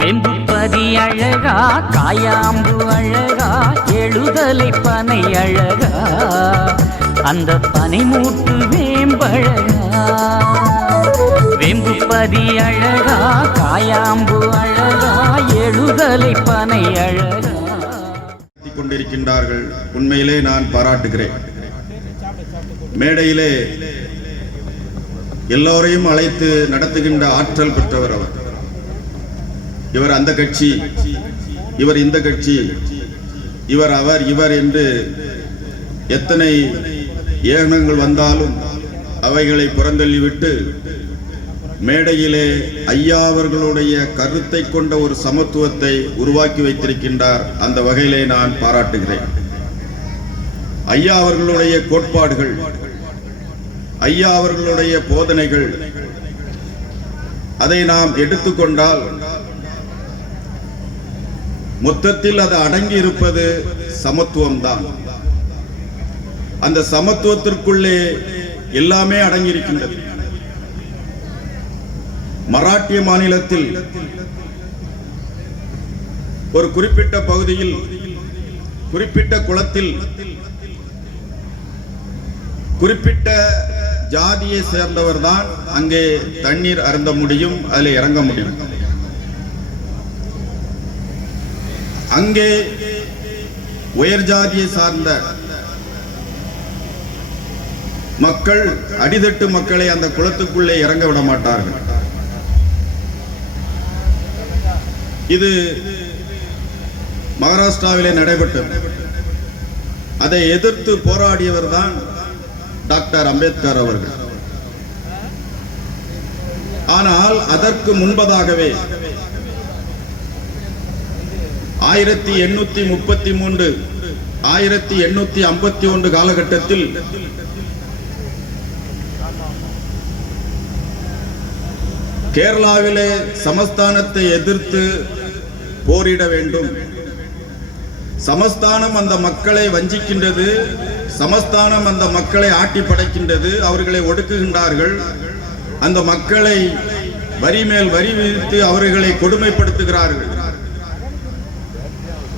வெம்புப்பதி அழகா, காயாம்பு அழகா, எழுதலை பனை அழகா, அந்த பனைமூட்டு வேம்பழகா. வெம்புப்பதி அழகா, காயாம்பு அழகா, எழுதலை பனை அழகா கொண்டிருக்கின்றார்கள். உண்மையிலே நான் பாராட்டுகிறேன். மேடையிலே எல்லோரையும் அழைத்து நடத்துகின்ற ஆற்றல் பெற்றவர் அவர். இவர் அந்த கட்சி, இவர் இந்த கட்சி, இவர் அவர் இவர் என்று எத்தனை ஏகனங்கள் வந்தாலும் அவைகளை புறந்தள்ளிவிட்டு மேடையிலே ஐயா அவர்களுடைய கருத்தை கொண்ட ஒரு சமத்துவத்தை உருவாக்கி வைத்திருக்கின்றார். அந்த வகையிலே நான் பாராட்டுகிறேன். ஐயா அவர்களுடைய கோட்பாடுகள், ஐயா அவர்களுடைய போதனைகள், அதை நாம் எடுத்துக்கொண்டால் மொத்தத்தில் அது அடங்கி இருப்பது சமத்துவம்தான். அந்த சமத்துவத்திற்குள்ளே எல்லாமே அடங்கியிருக்கின்றது. மராட்டிய மாநிலத்தில் ஒரு குறிப்பிட்ட பகுதியில், குறிப்பிட்ட குளத்தில் குறிப்பிட்ட ஜாதியை சேர்ந்தவர் தான் அங்கே தண்ணீர் அருந்த முடியும், அதில் இறங்க முடியும். அங்கே உயர் ஜாதியை சார்ந்த மக்கள், அடித்தட்டு மக்களை அந்த குளத்துக்குள்ளே இறங்க விட மாட்டார்கள். இது மகாராஷ்டிராவிலே நடைபெற்றது. அதை எதிர்த்து போராடியவர் தான் டாக்டர் அம்பேத்கர் அவர்கள். ஆனால் அதற்கு முன்பதாகவே 1833 1851 காலகட்டத்தில் கேரளாவிலே சமஸ்தானத்தை எதிர்த்து போரிட வேண்டும். சமஸ்தானம் அந்த மக்களை வஞ்சிக்கின்றது, சமஸ்தானம் அந்த மக்களை ஆட்டி படைக்கின்றது, அவர்களை ஒடுக்குகின்றார்கள், அந்த மக்களை வரி மேல் வரி விதித்து அவர்களை கொடுமைப்படுத்துகிறார்கள்.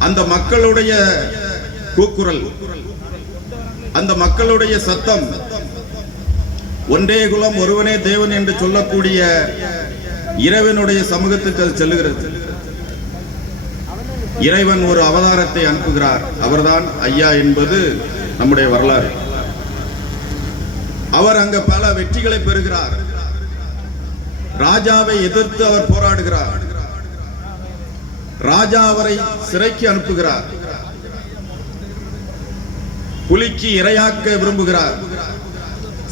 அந்த மக்களுடைய கூக்குரல், அந்த மக்களுடைய சத்தம் ஒன்றே குலம் ஒருவனே தேவன் என்று சொல்லக்கூடிய இறைவனுடைய சமூகத்துக்கு அது செல்லுகிறது. இறைவன் ஒரு அவதாரத்தை அனுப்புகிறார். அவர்தான் ஐயா என்பது நம்முடைய வரலாறு. அவர் அங்க பல வெற்றிகளை பெறுகிறார். ராஜாவை எதிர்த்து அவர் போராடுகிறார். ராஜா அவரை சிறைக்கு அனுப்புகிறார். புலிக்கு இரையாக்க விரும்புகிறார்.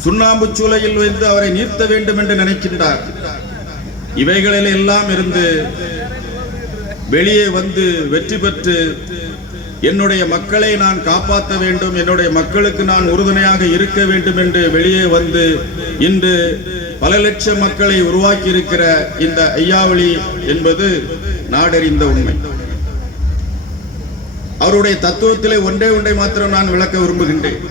சுண்ணாம்பு சூளையில் வைத்து அவரை நீர்த்த வேண்டும் என்று நினைக்கின்றார். இவைகளில் எல்லாம் இருந்து வெளியே வந்து வெற்றி பெற்று என்னுடைய மக்களை நான் காப்பாற்ற வேண்டும், என்னுடைய மக்களுக்கு நான் உறுதுணையாக இருக்க வேண்டும் என்று வெளியே வந்து இன்று பல லட்சம் மக்களை உருவாக்கி இருக்கிற இந்த ஐயாவளி என்பது நாடறிந்த உண்மை. அவருடைய தத்துவத்திலே ஒன்றை மாத்திரம் நான் விளக்க விரும்புகின்றேன்.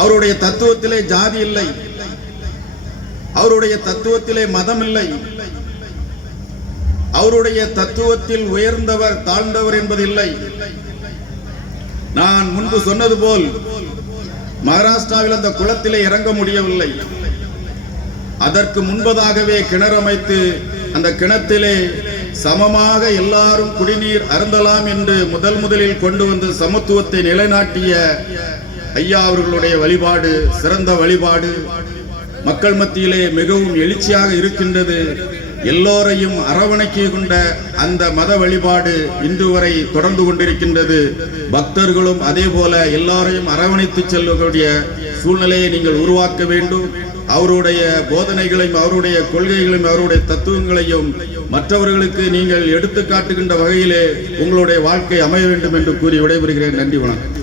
அவருடைய தத்துவத்திலே ஜாதி இல்லை, அவருடைய தத்துவத்திலே மதம் இல்லை, அவருடைய தத்துவத்தில் உயர்ந்தவர் தாழ்ந்தவர் என்பது இல்லை. நான் முன்பு சொன்னது போல் மகாராஷ்டிராவில் அந்த குளத்திலே இறங்க முடியவில்லை. அதற்கு முன்பதாகவே கிணறு அமைத்து அந்த கிணத்திலே சமமாக எல்லாரும் குடிநீர் அருந்தலாம் என்று முதலில் கொண்டு வந்து சமத்துவத்தை நிலைநாட்டிய ஐயா அவர்களுடைய வழிபாடு சிறந்த வழிபாடு. மக்கள் மத்தியிலே மிகவும் எழுச்சியாக இருக்கின்றது. எல்லோரையும் அரவணைக்க கொண்ட அந்த மத வழிபாடு இன்று வரை தொடர்ந்து கொண்டிருக்கின்றது. பக்தர்களும் அதே போல எல்லாரையும் அரவணைத்து செல்லக்கூடிய சூழ்நிலையை நீங்கள் உருவாக்க வேண்டும். அவருடைய போதனைகளையும் அவருடைய கொள்கைகளையும் அவருடைய தத்துவங்களையும் மற்றவர்களுக்கு நீங்கள் எடுத்து காட்டுகின்ற வகையிலே உங்களுடைய வாழ்க்கை அமைய வேண்டும் என்று கூறி விடைபெறுகிறேன். நன்றி, வணக்கம்.